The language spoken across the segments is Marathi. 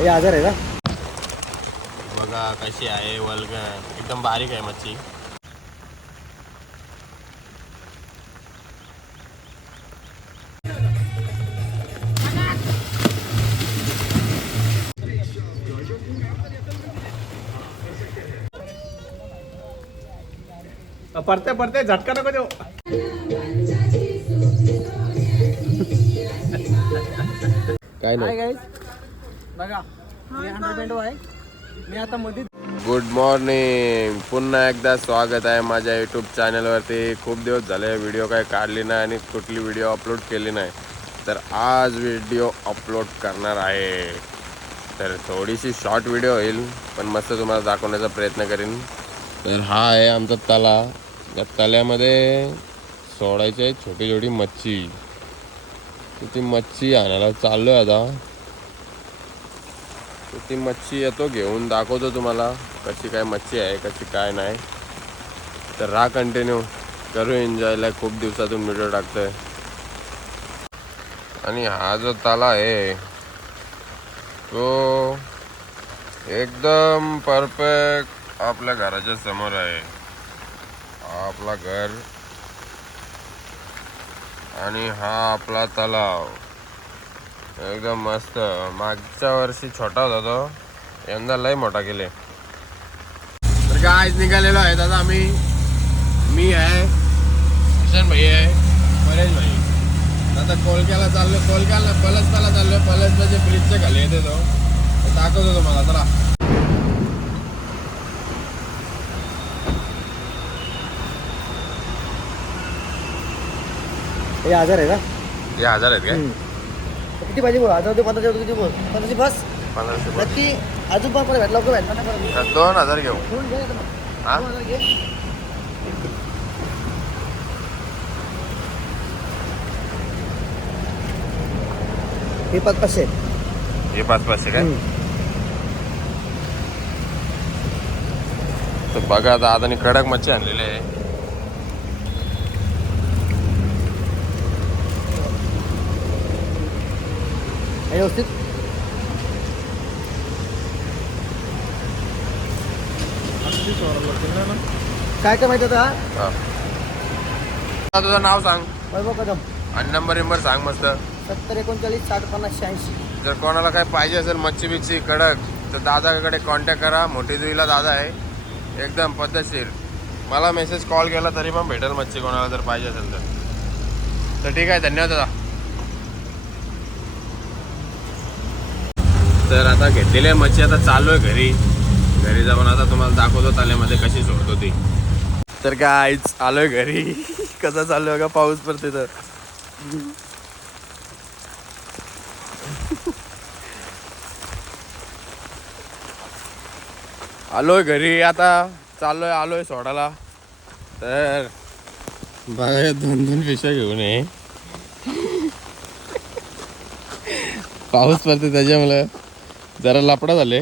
हे आजार आहे का बघा कशी आहे वल्ग. एकदम बारीक आहे मच्छी. पडते पडते झटका नको देऊ. काय हाय गाईज बघा मी हंड्रेड पेंडो आहे मी आता मध्ये गुड मॉर्निंग पुन्हा एकदा स्वागत आहे माझ्या यूट्यूब चॅनलवरती खूप दिवस झाले व्हिडिओ काय काढली नाही आणि कुठली व्हिडिओ अपलोड केली नाही. तर आज व्हिडिओ अपलोड करणार आहे. तर थोडीशी शॉर्ट व्हिडिओ होईल पण मस्त तुम्हाला दाखवण्याचा प्रयत्न करीन. तर हा आहे आमचा तला. या तल्यामध्ये सोडायची आहे छोटी छोटी मच्छी ती मच्छी आणायला चाललो आहे आता. तर ती मच्छी येतो घेऊन दाखवतो तुम्हाला कशी काय मच्छी आहे कशी काय नाही. तर राहा कंटिन्यू करू एन्जॉयला खूप दिवसातून व्हिडिओ टाकतोय. आणि हा जो ताला आहे तो एकदम परफेक्ट आपल्या घराच्या समोर आहे. हा आपला घर आणि हा आपला तलाव. एकदम मस्त. मागच्या वर्षी छोटा होता तो. यंदा लय मोठा केले. तर काय आज निघालेलो आहे दादा आम्ही मी आहे किशन भाई आहे परेश भाई. आता कोलक्याला चाललो कोलक्याला पलसताला चाललो. पलसला जे ब्रिजच्या खाली येते तो. दाखवतो तुम्हाला चला. हे आजार आहे का? हे हजार आहेत काय? किती पाहिजे बोल हजार पंधरा होते किती बोल पंधराची बस पंधराशे. नक्की अजून पण भेट लवकर भेटणार नाही परत. तर दोन हजार घेऊ घेऊन घे मग. हा? दोन हजार घे. हे पाच पाचशे हे पाच पाचशे काय तर बघा आता आता कडक मच्छी आणलेली आहे व्यवस्थित. काय काय माहिती होतं हा. हा. आता तुझं नाव सांग. वैभव कदम. आणि नंबर नंबर सांग मस्त. सत्तर एकोणचाळीस साठ पन्नास शहाऐंशी. जर कोणाला काही पाहिजे असेल मच्छी बिच्छी कडक तर दादाकडे कॉन्टॅक्ट करा. मोठी जुईला दादा आहे. एकदम पद्धतशीर. मला मेसेज कॉल केला तरी पण भेटेल मच्छी कोणाला जर पाहिजे असेल तर. तर ठीक आहे धन्यवाद दादा. तर आता घेतलेली आहे मच्छी आता चालू आहे घरी. घरी जाऊन आता तुम्हाला दाखवतो ताल्यामध्ये कशी सोडतो ती. तर काय आईच आलोय घरी. कसा चालू आहे का पाऊस पडते तर. आलोय घरी आता. चाललोय आलोय सोडायला. तर. बघा दोन दोन पिशा घेऊन ये. पाऊस पडते त्याच्यामुळे. जरा लापडा झाले.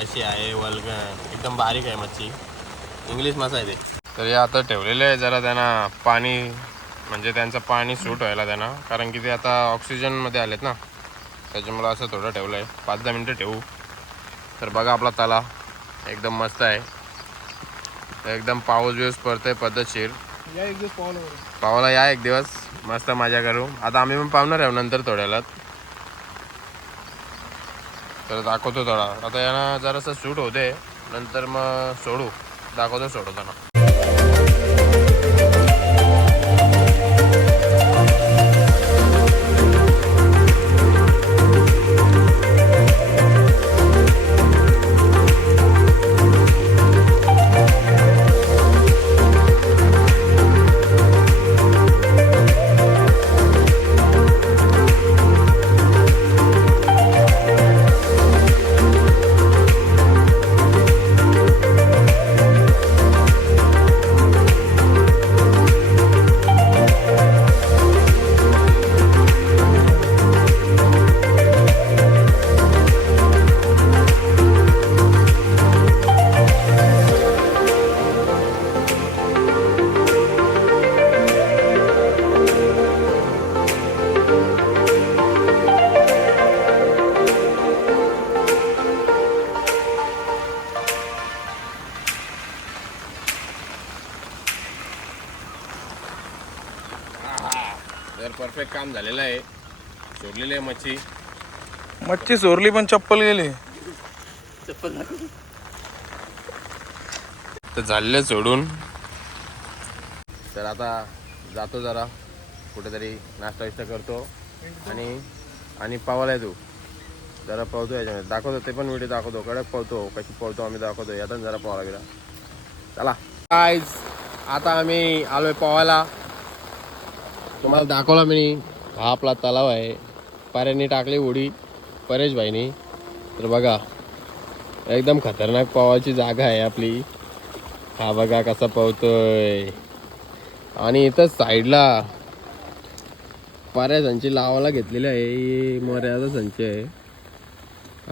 कशी आहे वल्ग एकदम बारीक आहे मच्छी. इंग्लिश मासा आहे ते. तर हे आता ठेवलेलं आहे जरा त्यांना पाणी म्हणजे त्यांचं पाणी सूट व्हायला त्यांना. कारण की ते आता ऑक्सिजनमध्ये आलेत ना. त्याच्यामुळं असं थोडं ठेवलं आहे पाच दहा मिनटं ठेवू. तर बघा आपला तला. एकदम मस्त आहे. एकदम पाऊस बिऊस पडतोय पद्धतशीर. या एक दिवस पावलं पावाला या एक दिवस. मस्त मजा करू. आता आम्ही पण पावणार आहे नंतर थोड्याला तर दाखवतो थोडा. आता यांना जरासं सूट होते नंतर मग सोडू. दाखवतो सोडवताना आहे मच्छी? मच्छी चोरली पण चप्पल गेली. तर झालेलं सोडून. तर आता जातो जरा. कुठेतरी नाश्ता विष्टा करतो. आणि आणि पावाला तू जरा पळतो याच्यामध्ये. दाखवतो ते पण व्हिडिओ दाखवतो. कडक पळतो कशी पळतो आम्ही दाखवतो. यातच जरा पवायला गेला चला. काय आता आम्ही आलोय पवायला तुम्हाला दाखवला मी. हा आपला तलाव आहे. पाऱ्यांनी टाकली उडी परेश भाईनी तर बघा एकदम खतरनाक पवायची जागा आहे आपली. हा बघा कसा पवतोय आणि इथं साईडला पाऱ्या संची लावायला घेतलेली आहे. मर्यादा संच आहे.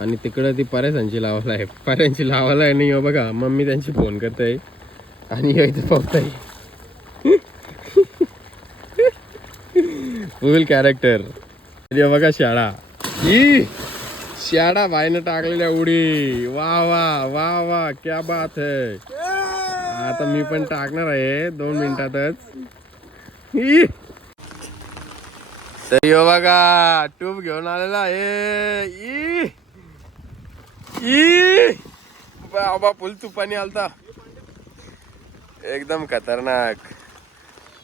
आणि तिकडं ती पाऱ्या संची लावायला आहे. पाऱ्यांची लावायला आहे नाही हो बघा मम्मी त्यांची फोन करत. आहे आणि हो इथं पवताय फुल कॅरेक्टर बघा शाळा. ई शाळा बाईनं टाकलेल्या उडी. वा वा वा वा क्या बात है. आता मी पण टाकणार आहे दोन मिनिटातच. ई. तर यो बघा ट्यूब घेऊन आलेला आहे. ई. ई. बाबा फुल तुपानी आलता. एकदम खतरनाक.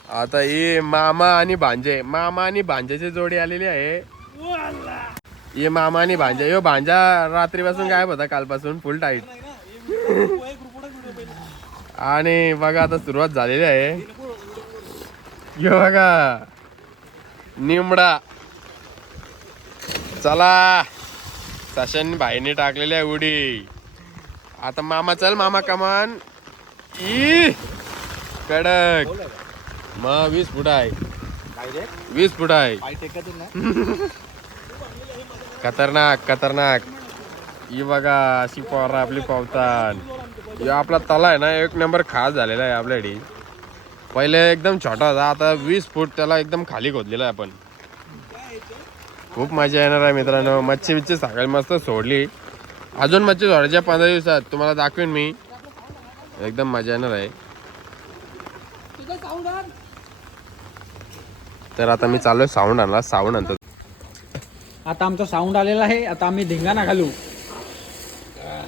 आता ही मामा आणि भांजे. मामा आणि भांजेची जोडी आलेली आहे. ये मामा आणि भांजा. यो भांजा रात्रीपासून गायब होता कालपासून फुल टाईट आणि बघा आता सुरुवात झालेली आहे. यो बघा. निमडा. चला. सशन भाईने टाकलेली आहे उडी. आता मामा चल मामा कमान ई! कडक. मग वीस फुट आहे. काय रे? वीस फुट आहे. पाय टेकत ना? खतरनाक खतरनाक. ही बघा अशी पोरा आपली पावतान. हे आपला तला आहे ना एक नंबर खास झालेला आहे आपल्यासाठी पहिले एकदम छोटा होता आता वीस फूट त्याला एकदम खाली खोदलेला आहे आपण. खूप मजा येणार आहे मित्रांनो. मच्छी बिच्छी सकाळी मस्त सोडली. अजून मच्छी सोडायच्या पंधरा दिवसात. तुम्हाला दाखवेन मी. एकदम मजा येणार आहे. तर आता मी चाललोय साऊंड आणला साऊंड आणतो आता आमचा साऊंड आलेला आहे. आता आम्ही धिंगाणा घालू.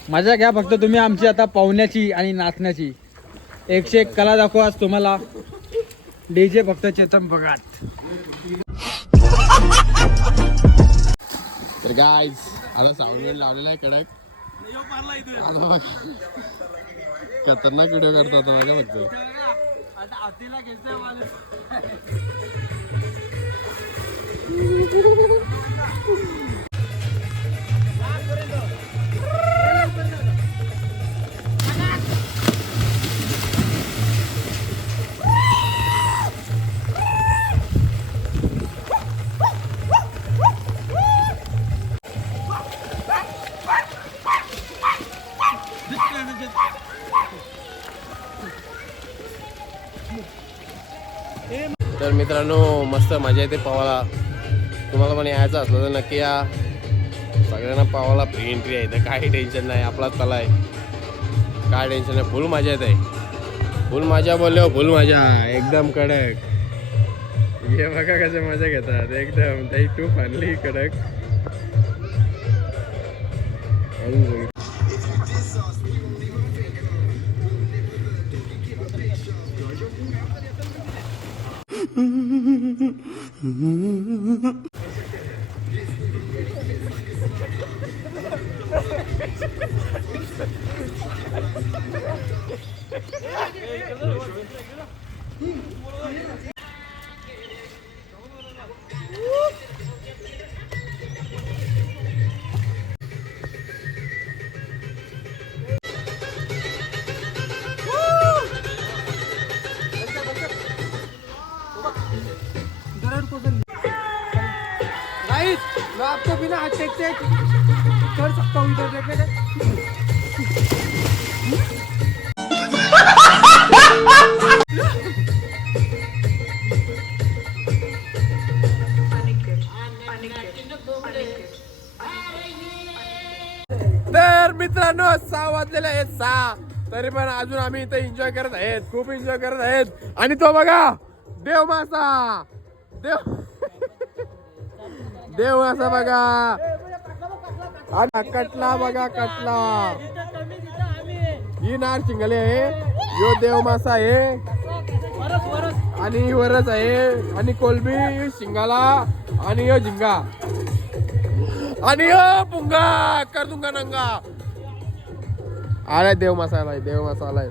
मजा घ्या फक्त तुम्ही आमची आता पाहुण्याची आणि नाचण्याची. एकशे एक कला दाखवा आज तुम्हाला. डीजे फक्त चेतन बघात तर गाईज आता साऊंड लावलेला आहे कडक. खतरनाक व्हिडिओ करतो आता बघा फक्त. आता आतीला घेतोय मला तर मित्रांनो मस्त मजा येते पावाला. तुम्हाला पण यायचं असलं तर नक्की या. सगळ्यांना पावाला फ्री एंट्री आहे. तर काही टेन्शन नाही. आपलाच तला आहे. काय टेन्शन नाही. फुल मजा येते. फुल मजा बोलले. फुल मजा. एकदम कडक. हे बघा कसं मजा घेतात. एकदम. त्याची तू आणली कडक. अजून मैं आपको बिना हाथ टेकते कर सकता हूँ इधर देखने तर मित्रांनो सहा वाजलेले आहेत सहा. तरी पण अजून आम्ही इथे एन्जॉय करत आहेत. खूप एन्जॉय करत आहेत. आणि तो बघा देव मासा देव देव असा बघा. आणि कटला बघा कटला. ही नार शिंगले आहे. यो देव मासा आहे. आणि वरच आहे. आणि कोलबी शिंगाला आणि यो झिंगा. आणि यो पुंगा कर तुंगा नंगा. आलाय देव मासा आलाय देव मासा आलाय.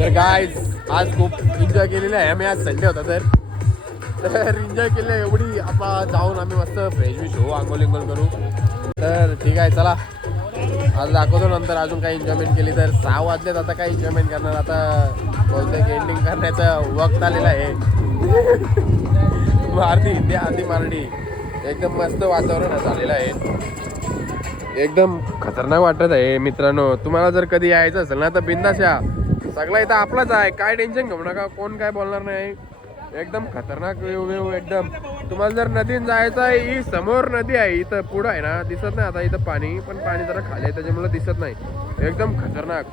तर काय आज खूप एन्जॉय केलेला आहे. आम्ही आज संडे होता तर तर एन्जॉय केलं एवढी. आपण जाऊन आम्ही मस्त फ्रेश विश होऊ आंघोळ इंगोल करू. तर ठीक आहे चला. आज दाखवतो नंतर अजून काही एन्जॉयमेंट केली तर. सहा वाजलेत आता काही एन्जॉयमेंट करणार. आता बहुतेक एंडिंग करण्याचा वक्त आलेला आहे. आरती हिंदी आरती मराठी एकदम मस्त वातावरण झालेलं आहे. एकदम खतरनाक वाटत आहे मित्रांनो. तुम्हाला जर कधी यायचं असेल ना तर बिंदास या. सगळा इथं आपलाच आहे. काय टेन्शन घेऊ नका. कोण काय बोलणार नाही. एकदम खतरनाक व्यू व्यू एकदम. तुम्हाला जर नदीत जायचं आहे ही समोर नदी आहे इथं पुढं आहे ना दिसत नाही आता इथं पाणी पण पाणी जरा खाली आहे त्याच्यामुळे दिसत नाही. एकदम खतरनाक.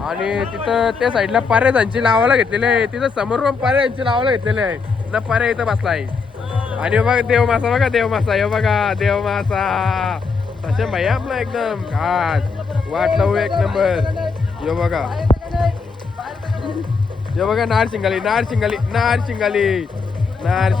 आणि तिथं त्या साईडला पाऱ्याजांची लावायला घेतलेली आहे. तिथं समोर पण पाऱ्यांची लावायला घेतलेली आहे. ना पारे इथं बसला आहे आणि बघा देव मासा बघा देव मासा हे बघा देव मासा तसे भैया आपला एकदम खास वाटलं एक नंबर. यो बघा. यो बघा नार शिंगाली नार शिंगाली नार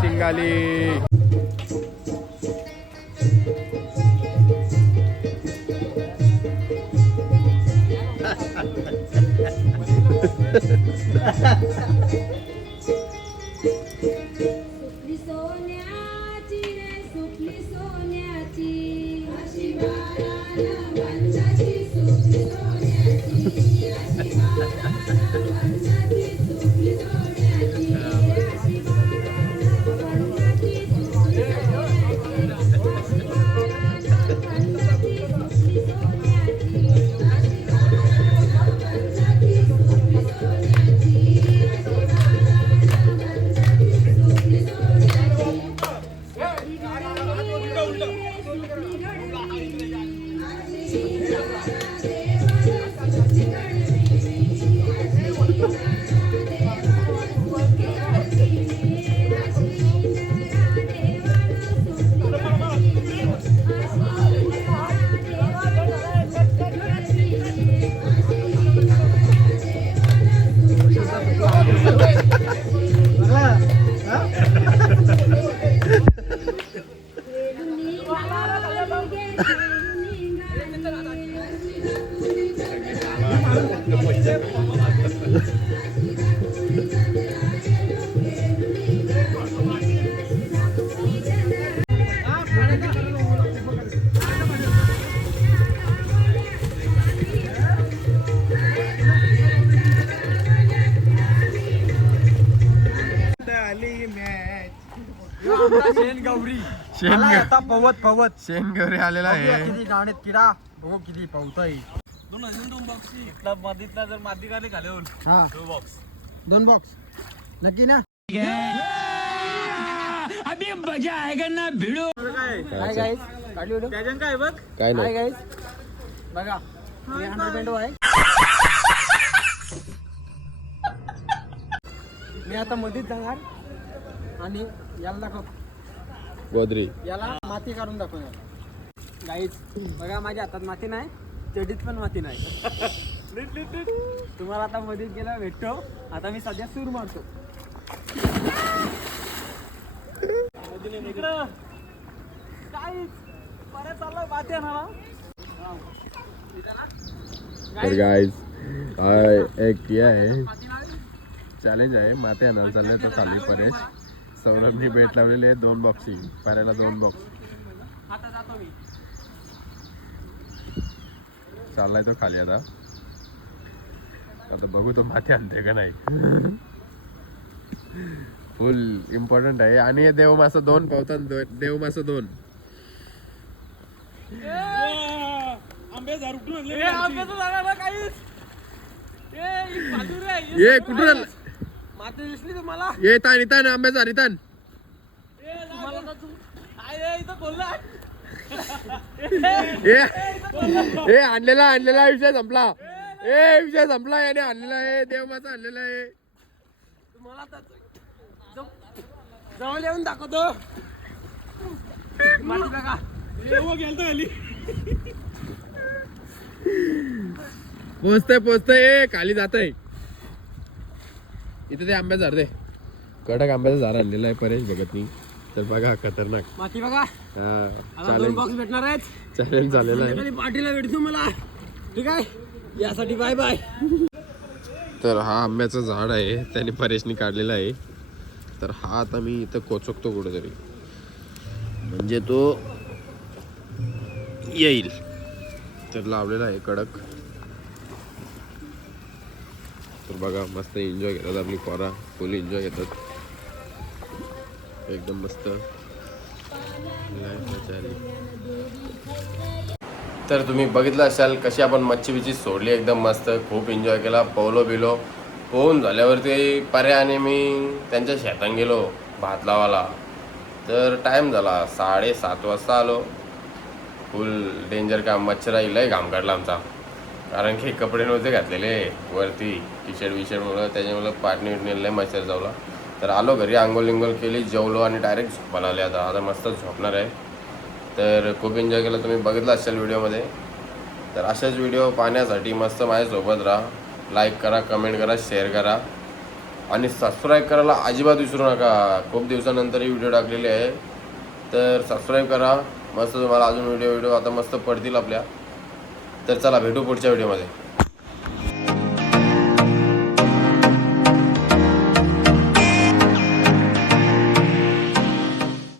शेण गौरी शेण पवत पवत. शेणगौरी आलेला बघूया आहे. किती गाण्यात किडा. बघू किती पवतय मातीतला जर माती काढली खाली हा बॉक्स दोन बॉक्स नक्की ना? काय गाईस काढली व्हिडिओ त्याच्यान काय बघ? काय नाही. गाईस बघा हे 100 पेंडो आहे. मी आता मध्येच जाणार आणि याला दाखव. गोदरी. याला माती काढून दाखवणार. गाईच बघा माझ्या हातात माती नाही चडीत पण माती नाही. तुम्हाला आता मध्येच गेला भेटतो. आता मी सध्या सूर मारतो. इकडं. काय परत चालला माती आणायला. तर गाईज एक आहे. चॅलेंज आहे माते आणायला चाललंय तो खाली परेश. सौरभनी भेट लावलेले आहे दोन बॉक्सिंग पाऱ्याला दोन बॉक्स आता जातो मी. चाललाय तो खाली आता. आता बघू तो माती आणते का नाही. फुल इम्पॉर्टंट आहे. आणि हे देव मासं दोन पावतात. देव मासं दोन. ये कुठून आलं? माती दिसली तुम्हाला? ये तान आंब्याचा रितान तुम्हाला तू ए आणलेला आणलेला विषय संपला. ए विषय संपला याने आणलेला आहे. देव मासा आणलेला आहे. तुम्हाला जवळ येऊन दाखवतो. ए, उभा गेलता खाली. पोचतंय पोचतंय. खाली जात आहे इथे ते आंब्याचं झाड दे. कडक आंब्याचं झाड आणलेलं आहे परेश भगत मी तर बघा खतरनाक. माती बघा. हा दोन बॉक्स भेटणार आहेत. चॅलेंज झालेलं आहे. पार्टीला भेटतो मला ठीक आहे? यासाठी बाय बाय तर हा आंब्याचं झाड आहे त्याने परेशनी काढलेला आहे. तर हा आता मी इथं कोचकतो कुठेतरी. म्हणजे तो येईल. तर लावलेला आहे कडक. तर बघा मस्त एन्जॉय घेतात आपली पोरा. फुल एन्जॉय घेतात. एकदम मस्त. तर तुम्ही बघितलं असाल कशी आपण मच्छी बिच्छी सोडली एकदम मस्त. खूप एन्जॉय केला. पोहलो बिलो. पोहून झाल्यावरती पर्या आणि मी त्यांच्या शेतात गेलो भात लावायला. तर टाईम झाला. साडेसात वाजता आलो. फुल डेंजर काम मच्छराई लय घाम काढला आमचा. कारण की कपडे नव्हते घातलेले. वरती टी शर्ट विशर्ट शर्टमुळं त्याच्यामुळं पाटणी विटणी लय मच्छर जावला. तर आलो घरी आंघोळ लिंगोल केली जेवलो आणि डायरेक्ट झोपायला आले आता आता मस्त झोपणार आहे. तर खूप एन्जॉय केलं. तुम्ही बघितलं असेल व्हिडिओमध्ये. तर अशाच व्हिडिओ पाहण्यासाठी मस्त माझ्यासोबत राहा. लाईक करा कमेंट करा शेअर करा. आणि सबस्क्राईब करायला अजिबात विसरू नका. खूप दिवसानंतर ही व्हिडिओ टाकलेली आहे. तर सबस्क्राईब करा. मस्त तुम्हाला अजून व्हिडिओ व्हिडिओ आता मस्त पडतील आपल्या. तर चला भेटू पुढच्या व्हिडिओमध्ये